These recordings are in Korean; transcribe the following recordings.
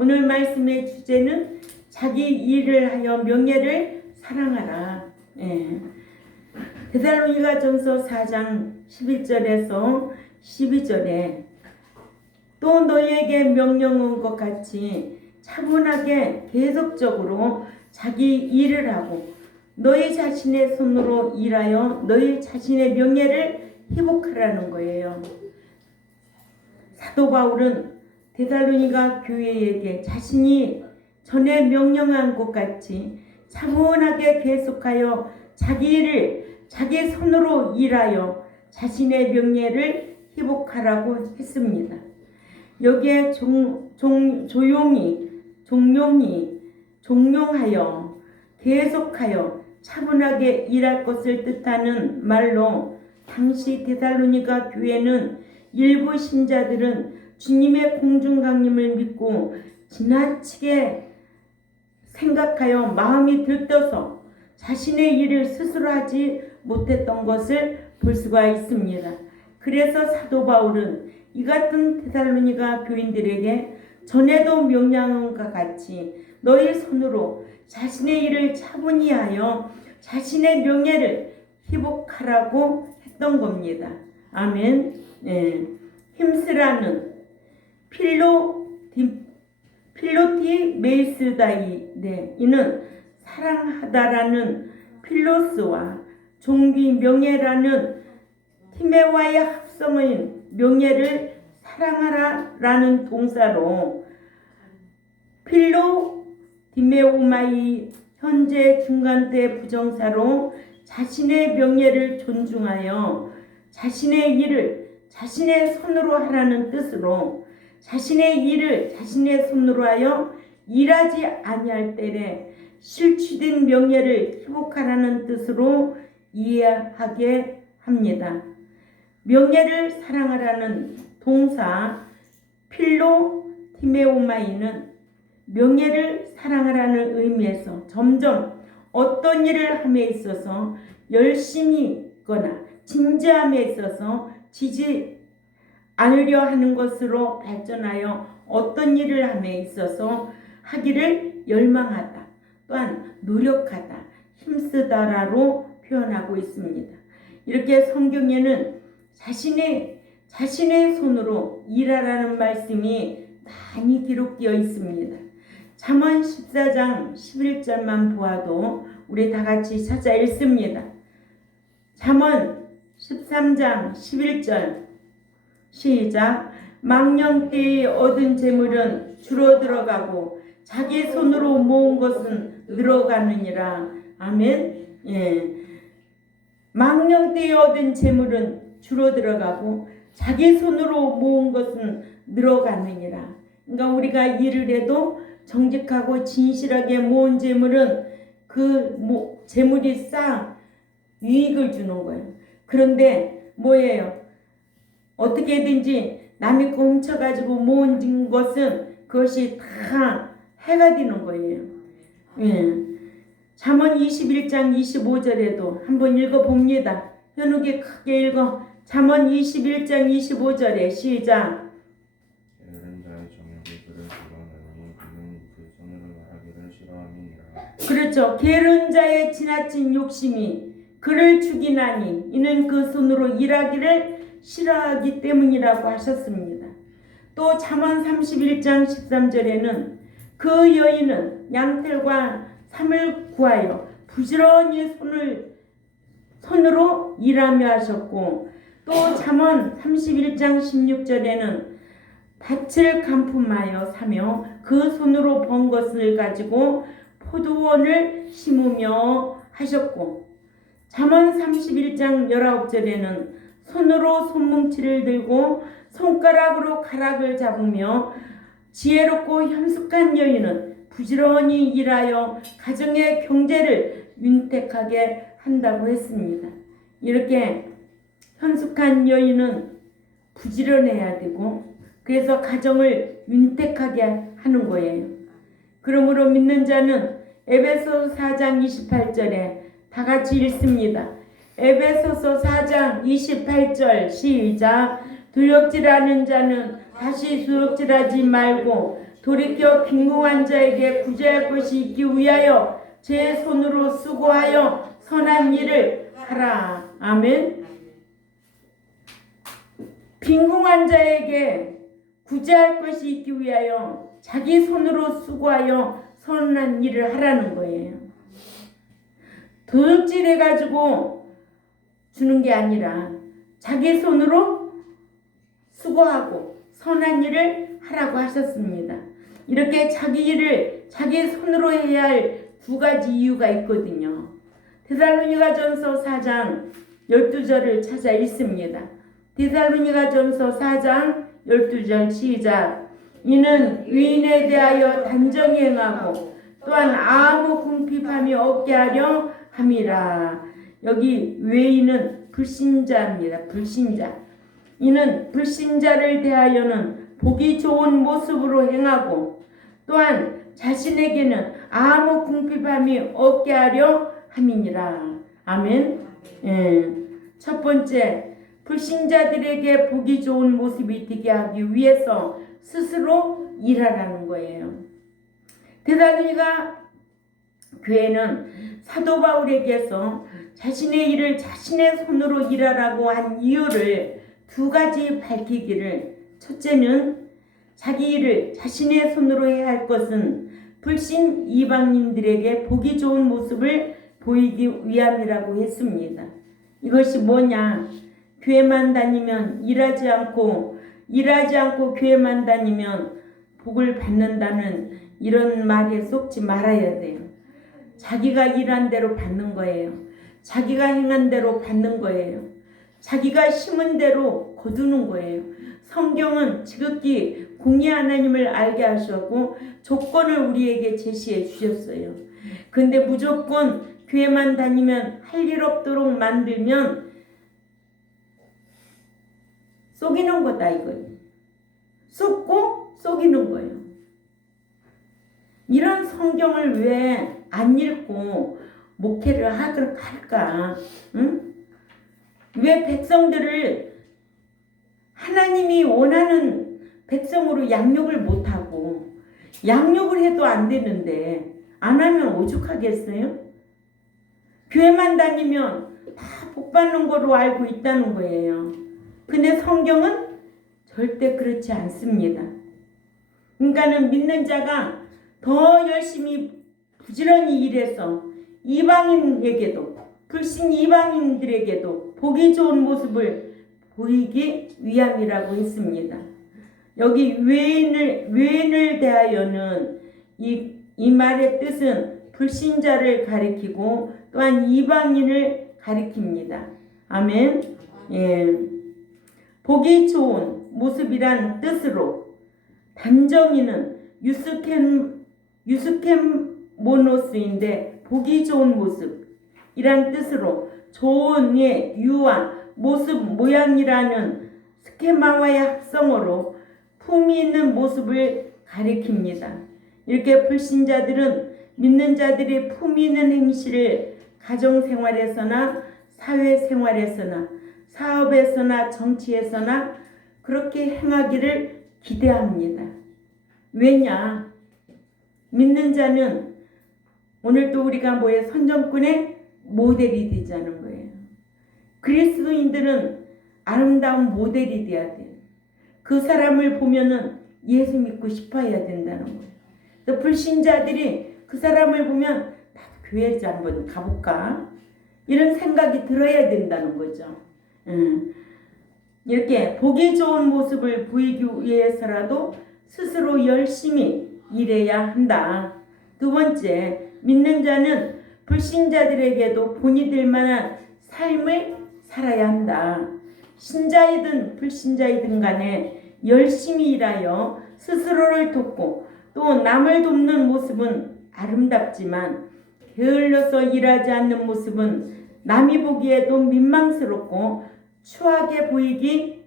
오늘 말씀의 주제는 자기 일을 하여 명예를 사랑하라. 데살로니가전서 4장 11절에서 12절에 또 너희에게 명령한 것 같이 차분하게 계속적으로 자기 일을 하고 너희 자신의 손으로 일하여 너희 자신의 명예를 회복하라는 거예요. 사도 바울은 데살로니가 교회에게 자신이 전에 명령한 것 같이 차분하게 계속하여 자기 일을 자기 손으로 일하여 자신의 명예를 회복하라고 했습니다. 여기에 종용하여 계속하여 차분하게 일할 것을 뜻하는 말로 당시 데살로니가 교회는 일부 신자들은 주님의 공중강림을 믿고 지나치게 생각하여 마음이 들떠서 자신의 일을 스스로 하지 못했던 것을 볼 수가 있습니다. 그래서 사도 바울은 이 같은 데살로니가 교인들에게 전에도 명령한 것 같이 너희 손으로 자신의 일을 차분히 하여 자신의 명예를 회복하라고 했던 겁니다. 아멘. 힘쓰라는 필로티 메이스다이 이는 사랑하다라는 필로스와 종기 명예라는 티메와의 합성인 명예를 사랑하라라는 동사로 필로디메오마이 현재 중간대 부정사로 자신의 명예를 존중하여 자신의 일을 자신의 손으로 하라는 뜻으로 자신의 일을 자신의 손으로 하여 일하지 아니할 때에 실추된 명예를 회복하라는 뜻으로 이해하게 합니다. 명예를 사랑하라는 동사 필로티메오마이는 명예를 사랑하라는 의미에서 점점 어떤 일을 함에 있어서 열심히 있거나 진지함에 있어서 지지 않으려 하는 것으로 발전하여 어떤 일을 함에 있어서 하기를 열망하다, 또한 노력하다, 힘쓰다라로 표현하고 있습니다. 이렇게 성경에는 자신의 손으로 일하라는 말씀이 많이 기록되어 있습니다. 잠언 14장 11절만 보아도 우리 다 같이 찾아 읽습니다. 잠언 13장 11절 시작. 망령 때에 얻은 재물은 줄어들어가고 자기 손으로 모은 것은 늘어가느니라. 아멘. 망령 때에 얻은 재물은 줄어들어가고 자기 손으로 모은 것은 늘어가느니라. 그러니까 우리가 일을 해도 정직하고 진실하게 모은 재물은 그 재물이 쌓아 유익을 주는 거예요. 그런데 뭐예요? 어떻게든지 남의 거 훔쳐가지고 모은 것은 그것이 다 해가 되는 거예요. 잠언 21장 25절에도 한번 읽어봅니다. 현욱이 크게 읽어. 잠언 21장 25절에 시작. 게으른 자의 정욕이 그를 싫어하나니 그는 그 손으로 말하기를 싫어함이니라. 그렇죠. 게으른 자의 지나친 욕심이 그를 죽이나니 이는 그 손으로 일하기를 싫어하기 때문이라고 하셨습니다. 또 잠언 31장 13절에는 그 여인은 양털과 삼을 구하여 부지런히 손으로 일하며 하셨고, 또 잠언 31장 16절에는 밭을 간품하여 사며 그 손으로 번 것을 가지고 포도원을 심으며 하셨고, 잠언 31장 19절에는 손으로 손뭉치를 들고 손가락으로 가락을 잡으며 지혜롭고 현숙한 여인은 부지런히 일하여 가정의 경제를 윤택하게 한다고 했습니다. 이렇게 현숙한 여인은 부지런해야 되고 그래서 가정을 윤택하게 하는 거예요. 그러므로 믿는 자는 에베소서 4장 28절에 다 같이 읽습니다. 에베소서 4장 28절 시작. 두렵질하는 자는 다시 두렵질하지 말고 돌이켜 빈궁한 자에게 구제할 것이 있기 위하여 제 손으로 수고하여 선한 일을 하라. 아멘. 빈궁한 자에게 구제할 것이 있기 위하여 자기 손으로 수고하여 선한 일을 하라는 거예요. 도둑질해가지고 주는 게 아니라 자기 손으로 수고하고 선한 일을 하라고 하셨습니다. 이렇게 자기 일을 자기 손으로 해야 할 두 가지 이유가 있거든요. 데살로니가전서 4장 12절을 찾아 읽습니다. 데살로니가전서 4장 12절 시작. 이는 의인에 대하여 단정히 행하고 또한 아무 궁핍함이 없게 하려 함이라. 여기 외인은 불신자입니다. 불신자. 이는 불신자를 대하여는 보기 좋은 모습으로 행하고 또한 자신에게는 아무 궁핍함이 없게 하려 함이니라. 아멘. 첫 번째, 불신자들에게 보기 좋은 모습이 되게 하기 위해서 스스로 일하라는 거예요. 데살로니가 교회는 사도 바울에게서 자신의 일을 자신의 손으로 일하라고 한 이유를 두 가지 밝히기를, 첫째는 자기 일을 자신의 손으로 해야 할 것은 불신 이방인들에게 보기 좋은 모습을 보이기 위함이라고 했습니다. 이것이 뭐냐? 교회만 다니면 일하지 않고 교회만 다니면 복을 받는다는 이런 말에 속지 말아야 돼요. 자기가 일한 대로 받는 거예요. 자기가 행한 대로 받는 거예요. 자기가 심은 대로 거두는 거예요. 성경은 지극히 공의 하나님을 알게 하셨고 조건을 우리에게 제시해 주셨어요. 근데 무조건 교회만 다니면 할 일 없도록 만들면 속이는 거다 이거예요. 속고 속이는 거예요. 이런 성경을 왜 안 읽고 목회를 할까? 응? 왜 백성들을 하나님이 원하는 백성으로 양육을 못하고, 양육을 해도 안 되는데 안 하면 오죽하겠어요? 교회만 다니면 다 복받는 거로 알고 있다는 거예요. 근데 성경은 절대 그렇지 않습니다. 그러니까는 믿는 자가 더 열심히 부지런히 일해서 이방인에게도, 불신 이방인들에게도 보기 좋은 모습을 보이기 위함이라고 했습니다. 여기 외인을 대하여는 이 말의 뜻은 불신자를 가리키고 또한 이방인을 가리킵니다. 아멘. 예. 보기 좋은 모습이란 뜻으로 단정히는 유스케모노스인데 보기 좋은 모습이란 뜻으로 좋은 유와 모습 모양이라는 스케마와의 합성어로 품위 있는 모습을 가리킵니다. 이렇게 불신자들은 믿는 자들이 품위 있는 행실을 가정생활에서나 사회생활에서나 사업에서나 정치에서나 그렇게 행하기를 기대합니다. 왜냐? 믿는 자는 오늘 또 우리가 선정꾼의 모델이 되자는 거예요. 그리스도인들은 아름다운 모델이 돼야 돼요. 그 사람을 보면은 예수 믿고 싶어야 된다는 거예요. 또 불신자들이 그 사람을 보면 나도 교회에 한번 가볼까? 이런 생각이 들어야 된다는 거죠. 이렇게 보기 좋은 모습을 보이기 위해서라도 스스로 열심히 일해야 한다. 두 번째, 믿는 자는 불신자들에게도 본이 될 만한 삶을 살아야 한다. 신자이든 불신자이든 간에 열심히 일하여 스스로를 돕고 또 남을 돕는 모습은 아름답지만 게을러서 일하지 않는 모습은 남이 보기에도 민망스럽고 추하게 보이기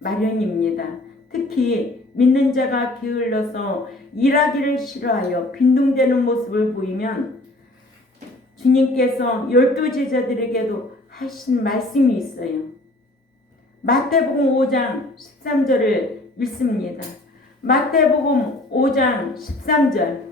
마련입니다. 특히 믿는 자가 게을러서 일하기를 싫어하여 빈둥대는 모습을 보이면 주님께서 12제자들에게도 하신 말씀이 있어요. 마태복음 5장 13절을 읽습니다. 마태복음 5장 13절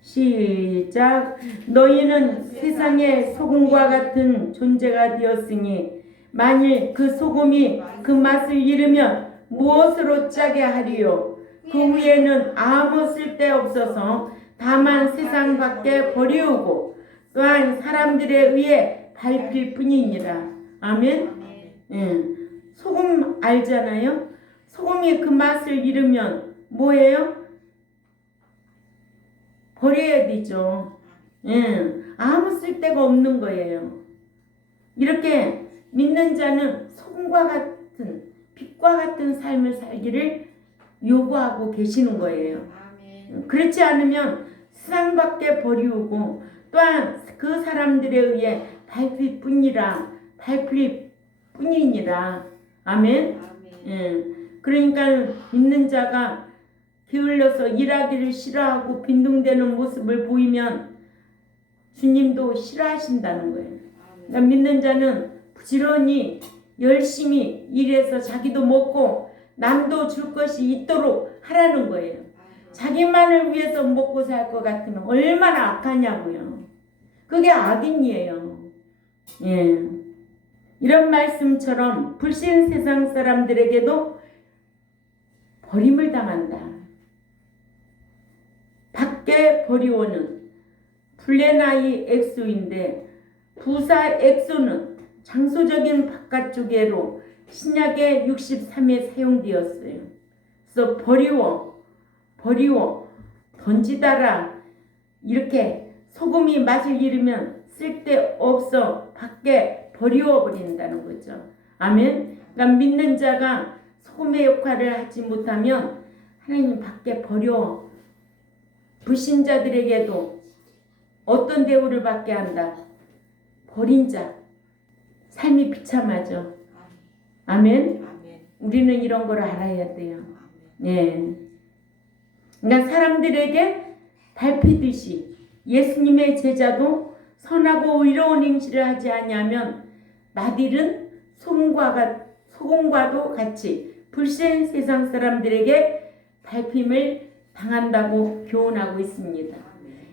시작. 너희는 세상의 소금과 같은 존재가 되었으니 만일 그 소금이 그 맛을 잃으면 무엇으로 짜게 하리요? 그 후에는 아무 쓸데 없어서 다만 세상 밖에 버리우고 또한 사람들에 의해 밟힐 뿐이니라. 아멘. 예. 소금 알잖아요. 소금이 그 맛을 잃으면 뭐예요? 버려야 되죠. 예. 아무 쓸데가 없는 거예요. 이렇게 믿는 자는 소금과 같은 빛과 같은 삶을 살기를 요구하고 계시는 거예요. 그렇지 않으면 세상 밖에 버리우고 또한 그 사람들에 의해 밟힐 뿐이니라. 아멘. 예. 그러니까 믿는 자가 게을러서 일하기를 싫어하고 빈둥대는 모습을 보이면 주님도 싫어하신다는 거예요. 그러니까 믿는 자는 부지런히 열심히 일해서 자기도 먹고 남도 줄 것이 있도록 하라는 거예요. 자기만을 위해서 먹고 살 것 같으면 얼마나 악하냐고요. 그게 악인이에요. 예. 이런 말씀처럼 불신 세상 사람들에게도 버림을 당한다. 밖에 버리오는 플레나이 엑소인데 부사 엑소는 장소적인 바깥쪽에로 신약의 63에 사용되었어요. 그래서 버리워, 던지다라 이렇게 소금이 맛을 잃으면 쓸데없어 밖에 버리워 버린다는 거죠. 아멘. 그러니까 믿는 자가 소금의 역할을 하지 못하면 하나님 밖에 버려. 불신자들에게도 어떤 대우를 받게 한다? 버린 자. 삶이 비참하죠. 아멘. 우리는 이런 걸 알아야 돼요. 네. 그러니까 사람들에게 밟히듯이 예수님의 제자도 선하고 의로운 행실을 하지 아니하면 맏일은 소금과도 같이 불신 세상 사람들에게 밟힘을 당한다고 교훈하고 있습니다.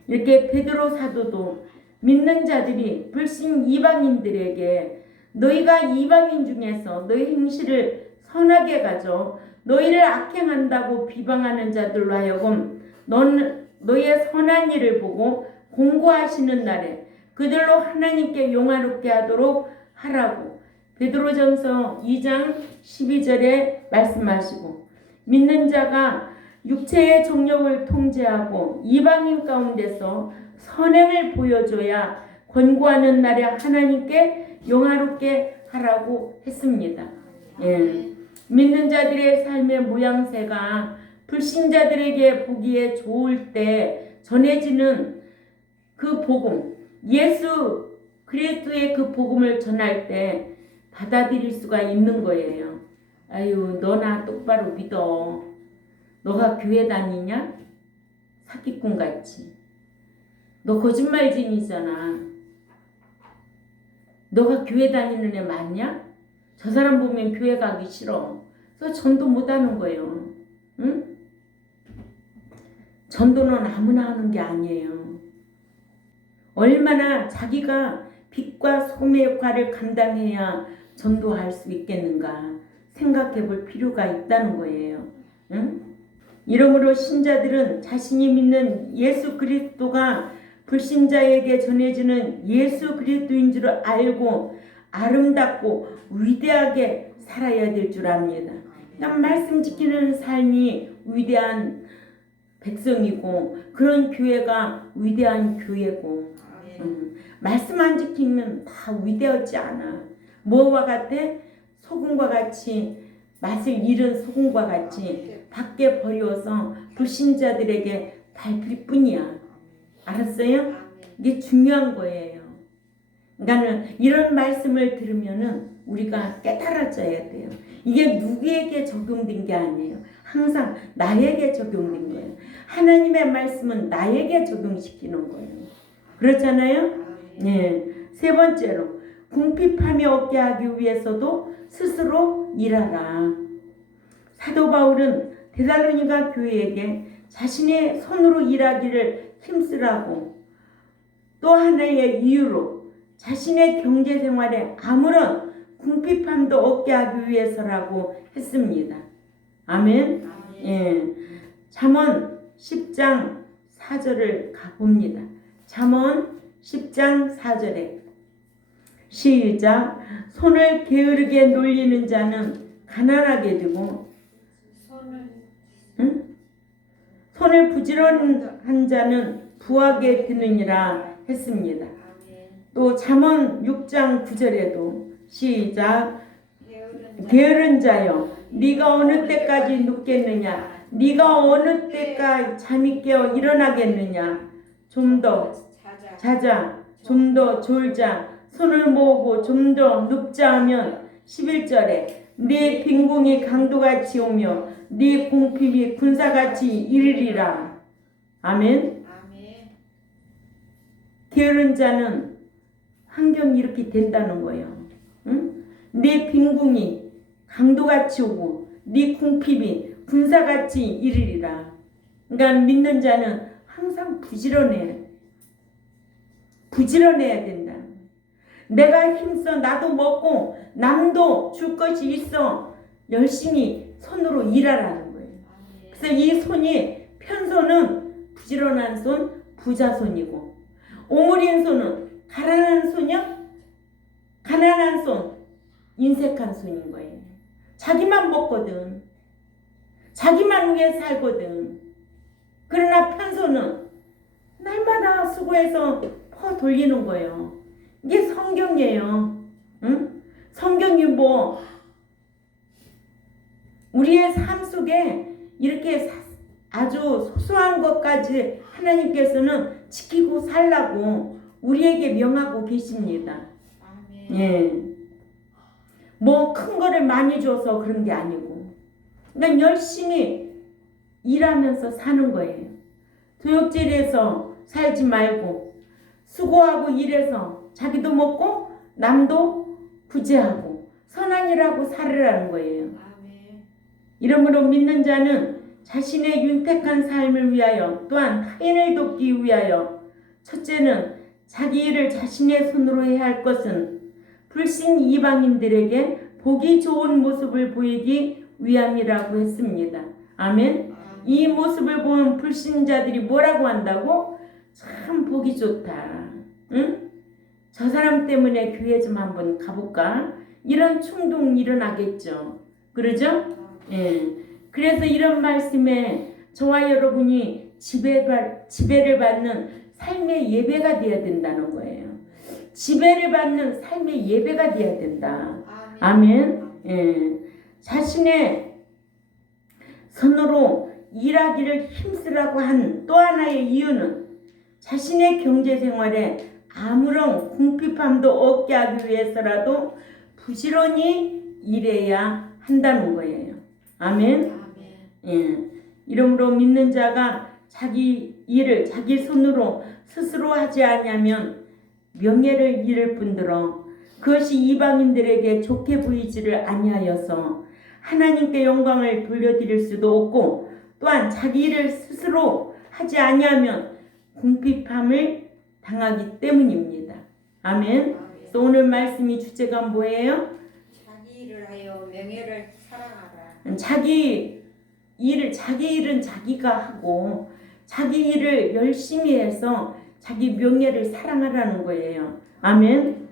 이렇게 베드로 사도도 믿는 자들이 불신 이방인들에게 너희가 이방인 중에서 너희 행실을 선하게 가져 너희를 악행한다고 비방하는 자들로 하여금 너희의 선한 일을 보고 공고하시는 날에 그들로 하나님께 용화롭게 하도록 하라고 베드로전서 2장 12절에 말씀하시고 믿는 자가 육체의 정욕을 통제하고 이방인 가운데서 선행을 보여줘야 권고하는 날에 하나님께 용화롭게 하라고 했습니다. 예. 믿는 자들의 삶의 모양새가 불신자들에게 보기에 좋을 때 전해지는 그 복음, 예수 그리스도의 그 복음을 전할 때 받아들일 수가 있는 거예요. 아유, 너나 똑바로 믿어. 너가 교회 다니냐? 사기꾼 같이. 너 거짓말쟁이잖아. 너가 교회 다니는 애 맞냐? 저 사람 보면 교회 가기 싫어. 그래서 전도 못하는 거예요. 응? 전도는 아무나 하는 게 아니에요. 얼마나 자기가 빛과 소금의 역할을 감당해야 전도할 수 있겠는가 생각해 볼 필요가 있다는 거예요. 응? 이러므로 신자들은 자신이 믿는 예수 그리스도가 불신자에게 전해지는 예수 그리스도인 줄 알고 아름답고 위대하게 살아야 될 줄 압니다. 그냥 말씀 지키는 삶이 위대한 백성이고 그런 교회가 위대한 교회고 말씀 안 지키면 다 위대하지 않아. 뭐와 같아? 소금과 같이 맛을 잃은 소금과 같이 밖에 버려서 불신자들에게 밟힐 뿐이야. 알았어요? 이게 중요한 거예요. 그러니까 이런 말씀을 들으면은 우리가 깨달아져야 돼요. 이게 누구에게 적용된 게 아니에요. 항상 나에게 적용된 거예요. 하나님의 말씀은 나에게 적용시키는 거예요. 그렇잖아요? 네. 세 번째로 궁핍함이 없게 하기 위해서도 스스로 일하라. 사도 바울은 데살로니가 교회에게 자신의 손으로 일하기를 힘쓰라고 또 하나의 이유로 자신의 경제 생활에 아무런 궁핍함도 없게 하기 위해서라고 했습니다. 아멘. 예. 잠언 10장 4절을 가봅니다. 잠언 10장 4절에 시작. 손을 게으르게 놀리는 자는 가난하게 되고 손을 부지런한 자는 부하게 되느니라 했습니다. 또 잠언 6장 9절에도 시작. 게으른 자여 네가 어느 때까지 눕겠느냐 네가 어느 때까지 잠이 깨어 일어나겠느냐 좀 더 자자 좀 더 졸자 손을 모으고 좀 더 눕자 하면 11절에 네 빈궁이 강도같이 오며 네 궁핍이 군사같이 이르리라. 아멘. 게으른 자는 환경이 이렇게 된다는 거예요. 응? 네 빈궁이 강도같이 오고 네 궁핍이 군사같이 이르리라. 그러니까 믿는 자는 항상 부지런해야 된다. 내가 힘써 나도 먹고 남도 줄 것이 있어 열심히 손으로 일하라는 거예요. 그래서 이 손이 편손은 부지런한 손, 부자 손이고 오므린 손은 가난한 손이요? 가난한 손, 인색한 손인 거예요. 자기만 먹거든. 자기만 위해 살거든. 그러나 편손은 날마다 수고해서 퍼 돌리는 거예요. 이게 성경이에요. 응? 성경이 뭐 우리의 삶 속에 이렇게 아주 소소한 것까지 하나님께서는 지키고 살라고 우리에게 명하고 계십니다. 예. 뭐 큰 거를 많이 줘서 그런 게 아니고 그러니까 열심히 일하면서 사는 거예요. 도둑질해서 살지 말고 수고하고 일해서 자기도 먹고 남도 구제하고 선한 일하고 살으라는 거예요. 이러므로 믿는 자는 자신의 윤택한 삶을 위하여 또한 타인을 돕기 위하여 첫째는 자기 일을 자신의 손으로 해야 할 것은 불신 이방인들에게 보기 좋은 모습을 보이기 위함이라고 했습니다. 아멘. 이 모습을 보면 불신자들이 뭐라고 한다고? 참 보기 좋다. 응? 저 사람 때문에 교회 좀 한번 가볼까? 이런 충동이 일어나겠죠. 그러죠? 예. 그래서 이런 말씀에 저와 여러분이 지배를 받는 삶의 예배가 되어야 된다는 거예요. 지배를 받는 삶의 예배가 되어야 된다. 아멘. 예. 자신의 손으로 일하기를 힘쓰라고 한 또 하나의 이유는 자신의 경제 생활에 아무런 궁핍함도 없게 하기 위해서라도 부지런히 일해야 한다는 거예요. 아멘. 예. 이러므로 믿는 자가 자기 일을 자기 손으로 스스로 하지 않으면 명예를 잃을 뿐더러 그것이 이방인들에게 좋게 보이지를 아니하여서 하나님께 영광을 돌려드릴 수도 없고 또한 자기 일을 스스로 하지 아니하면 궁핍함을 당하기 때문입니다. 아멘. 그래서 오늘 말씀이 주제가 뭐예요? 자기 일을 하여 명예를 사랑하라. 자기 일은 자기가 하고 자기 일을 열심히 해서 자기 명예를 사랑하라는 거예요. 아멘.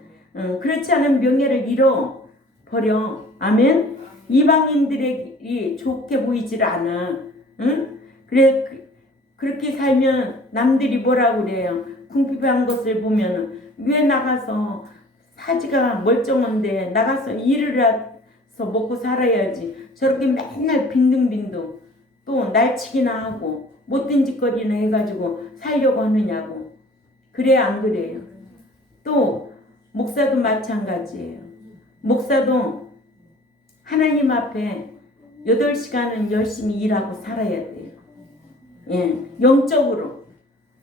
그렇지 않으면 명예를 잃어버려. 아멘. 이방인들이 좋게 보이질 않아. 응? 그렇게 살면 남들이 뭐라고 그래요? 궁핍한 것을 보면 왜 나가서 사지가 멀쩡한데 나가서 일을 해서 먹고 살아야지. 저렇게 맨날 빈둥빈둥 또 날치기나 하고 못된 짓거리나 해가지고 살려고 하느냐고. 그래 안 그래요? 또 목사도 마찬가지예요. 목사도 하나님 앞에 8시간은 열심히 일하고 살아야 돼요. 예, 영적으로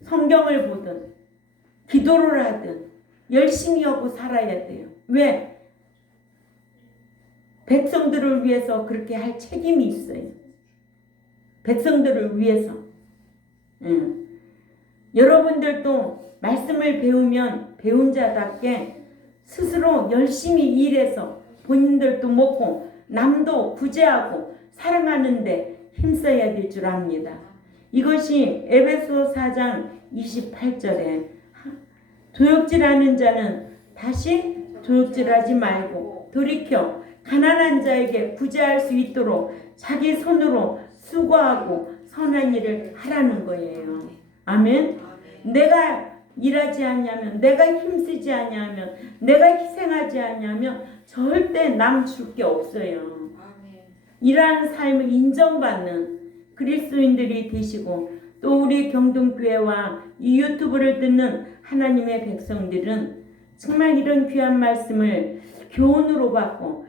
성경을 보든 기도를 하든 열심히 하고 살아야 돼요. 왜? 백성들을 위해서 그렇게 할 책임이 있어요. 백성들을 위해서. 여러분들도 말씀을 배우면 배운 자답게 스스로 열심히 일해서 본인들도 먹고 남도 구제하고 사랑하는데 힘써야 될 줄 압니다. 이것이 에베소 4장 28절에 도둑질하는 자는 다시 도둑질하지 말고 돌이켜 가난한 자에게 구제할 수 있도록 자기 손으로 수고하고 선한 일을 하라는 거예요. 아멘. 내가 일하지 않냐면, 내가 힘쓰지 않냐면, 내가 희생하지 않냐면 절대 남 줄 게 없어요. 이러한 삶을 인정받는 그리스도인들이 되시고, 또 우리 경동교회와 이 유튜브를 듣는 하나님의 백성들은 정말 이런 귀한 말씀을 교훈으로 받고,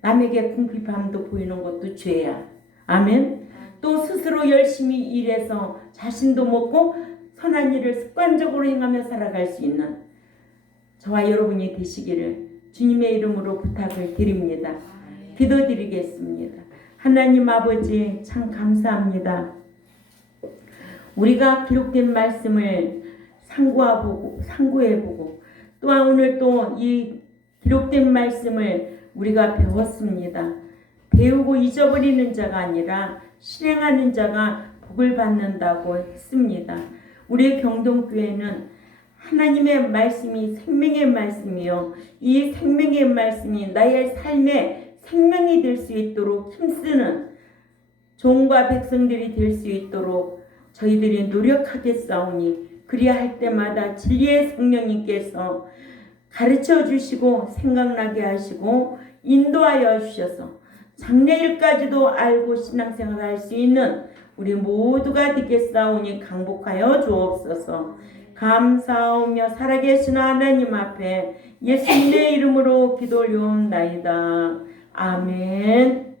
남에게 궁핍함도 보이는 것도 죄야. 아멘. 또 스스로 열심히 일해서 자신도 먹고 선한 일을 습관적으로 행하며 살아갈 수 있는 저와 여러분이 되시기를 주님의 이름으로 부탁을 드립니다. 기도드리겠습니다. 하나님 아버지, 참 감사합니다. 우리가 기록된 말씀을 상고해보고 또한 오늘 또 이 기록된 말씀을 우리가 배웠습니다. 배우고 잊어버리는 자가 아니라 실행하는 자가 복을 받는다고 했습니다. 우리의 경동교회는 하나님의 말씀이 생명의 말씀이요, 이 생명의 말씀이 나의 삶의 생명이 될 수 있도록 힘쓰는 종과 백성들이 될 수 있도록 저희들이 노력하겠사오니, 그리할 때마다 진리의 성령님께서 가르쳐 주시고 생각나게 하시고 인도하여 주셔서 장래일까지도 알고 신앙생활을 할 수 있는 우리 모두가 되겠사오니 강복하여 주옵소서. 감사하며 살아계신 하나님 앞에 예수님의 이름으로 기도 올려옵나이다. 아멘.